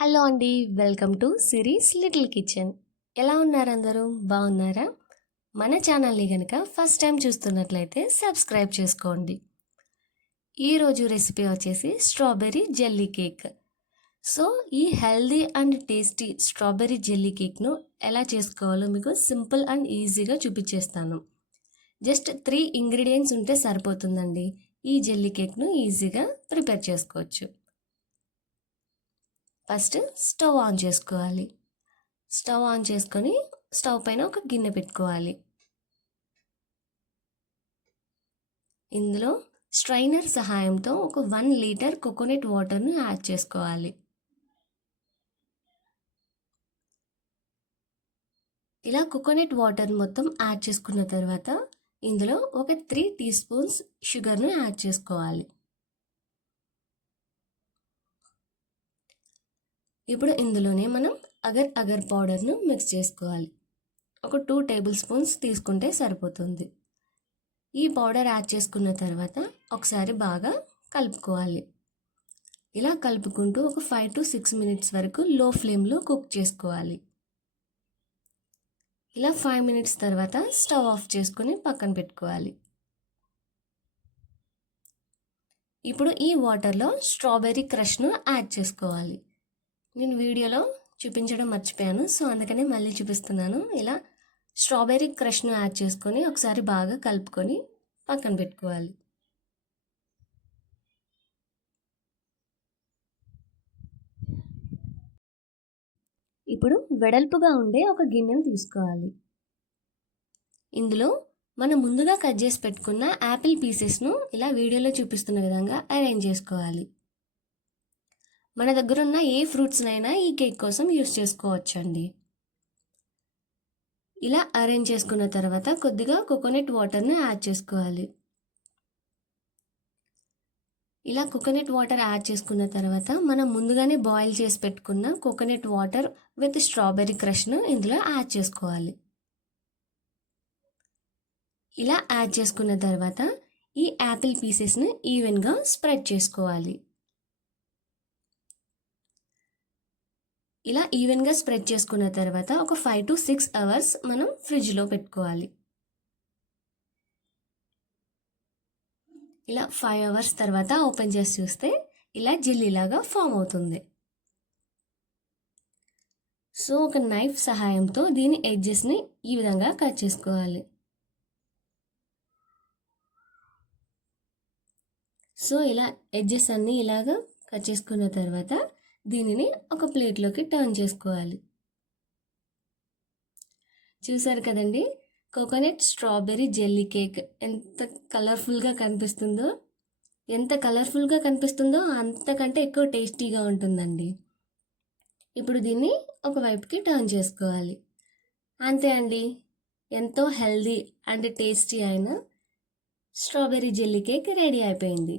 Hello అండి, welcome to series little kitchen. ఎలా ఉన్నారు అందరూ? బాగున్నారా? మన ఛానల్ని కనుక ఫస్ట్ టైం చూస్తున్నట్లయితే సబ్స్క్రైబ్ చేసుకోండి. ఈరోజు రెసిపీ వచ్చేసి స్ట్రాబెర్రీ జెల్లీ కేక్. సో ఈ healthy and tasty strawberry jelly కేక్ను ఎలా చేసుకోవాలో మీకు సింపుల్ అండ్ ఈజీగా చూపించేస్తాను. జస్ట్ 3 ఇంగ్రీడియంట్స్ ఉంటే సరిపోతుందండి. ఈ జెల్లీ కేక్ను ఈజీగా ప్రిపేర్ చేసుకోవచ్చు. ఫస్ట్ స్టవ్ ఆన్ చేసుకోవాలి. స్టవ్ ఆన్ చేసుకొని స్టవ్ పైన ఒక గిన్నె పెట్టుకోవాలి. ఇందులో స్ట్రైనర్ సహాయంతో ఒక 1 లీటర్ కోకోనట్ వాటర్ను యాడ్ చేసుకోవాలి. ఇలా కోకోనట్ వాటర్ మొత్తం యాడ్ చేసుకున్న తర్వాత ఇందులో ఒక 3 టీ స్పూన్స్ షుగర్ను యాడ్ చేసుకోవాలి. ఇప్పుడు ఇందులోనే మనం అగర్ అగర్ పౌడర్ను మిక్స్ చేసుకోవాలి. ఒక 2 టేబుల్ స్పూన్స్ తీసుకుంటే సరిపోతుంది. ఈ పౌడర్ యాడ్ చేసుకున్న తర్వాత ఒకసారి బాగా కలుపుకోవాలి. ఇలా కలుపుకుంటూ ఒక 5 to 6 మినిట్స్ వరకు లో ఫ్లేమ్లో కుక్ చేసుకోవాలి. ఇలా 5 మినిట్స్ తర్వాత స్టవ్ ఆఫ్ చేసుకుని పక్కన పెట్టుకోవాలి. ఇప్పుడు ఈ వాటర్లో స్ట్రాబెర్రీ క్రష్ను యాడ్ చేసుకోవాలి. నేను వీడియోలో చూపించడం మర్చిపోయాను, సో అందుకనే మళ్ళీ చూపిస్తున్నాను. ఇలా స్ట్రాబెర్రీ క్రష్ను యాడ్ చేసుకొని ఒకసారి బాగా కలుపుకొని పక్కన పెట్టుకోవాలి. ఇప్పుడు వెడల్పుగా ఉండే ఒక గిన్నెను తీసుకోవాలి. ఇందులో మనం ముందుగా కట్ చేసి పెట్టుకున్న యాపిల్ పీసెస్ను ఇలా వీడియోలో చూపిస్తున్న విధంగా అరేంజ్ చేసుకోవాలి. మన దగ్గర ఉన్న ఏ ఫ్రూట్స్నైనా ఈ కేక్ కోసం యూస్ చేసుకోవచ్చండి. ఇలా అరేంజ్ చేసుకున్న తర్వాత కొద్దిగా కోకోనట్ వాటర్ను యాడ్ చేసుకోవాలి. ఇలా కోకోనట్ వాటర్ యాడ్ చేసుకున్న తర్వాత మనం ముందుగానే బాయిల్ చేసి పెట్టుకున్న కోకోనట్ వాటర్ విత్ స్ట్రాబెర్రీ క్రష్ను ఇందులో యాడ్ చేసుకోవాలి. ఇలా యాడ్ చేసుకున్న తర్వాత ఈ యాపిల్ పీసెస్ని ఈవెన్గా స్ప్రెడ్ చేసుకోవాలి. ఇలా ఈవెన్గా స్ప్రెడ్ చేసుకున్న తర్వాత ఒక 5 to 6 అవర్స్ మనం ఫ్రిడ్జ్లో పెట్టుకోవాలి. ఇలా 5 అవర్స్ తర్వాత ఓపెన్ చేసి చూస్తే ఇలా జెల్లీలాగా ఫామ్ అవుతుంది. సో ఒక నైఫ్ సహాయంతో దీని ఎడ్జెస్ని ఈ విధంగా కట్ చేసుకోవాలి. సో ఇలా ఎడ్జెస్ అన్నీ ఇలాగా కట్ చేసుకున్న తర్వాత దీనిని ఒక ప్లేట్లోకి టర్న్ చేసుకోవాలి. చూసారు కదండి, కోకోనట్ స్ట్రాబెర్రీ జెల్లీ కేక్ ఎంత కలర్ఫుల్గా కనిపిస్తుందో. ఎంత కలర్ఫుల్గా కనిపిస్తుందో అంతకంటే ఎక్కువ టేస్టీగా ఉంటుందండి. ఇప్పుడు దీన్ని ఒకవైపుకి టర్న్ చేసుకోవాలి. అంతే అండి, ఎంతో హెల్దీ అండ్ టేస్టీ అయిన స్ట్రాబెర్రీ జెల్లీ కేక్ రెడీ అయిపోయింది.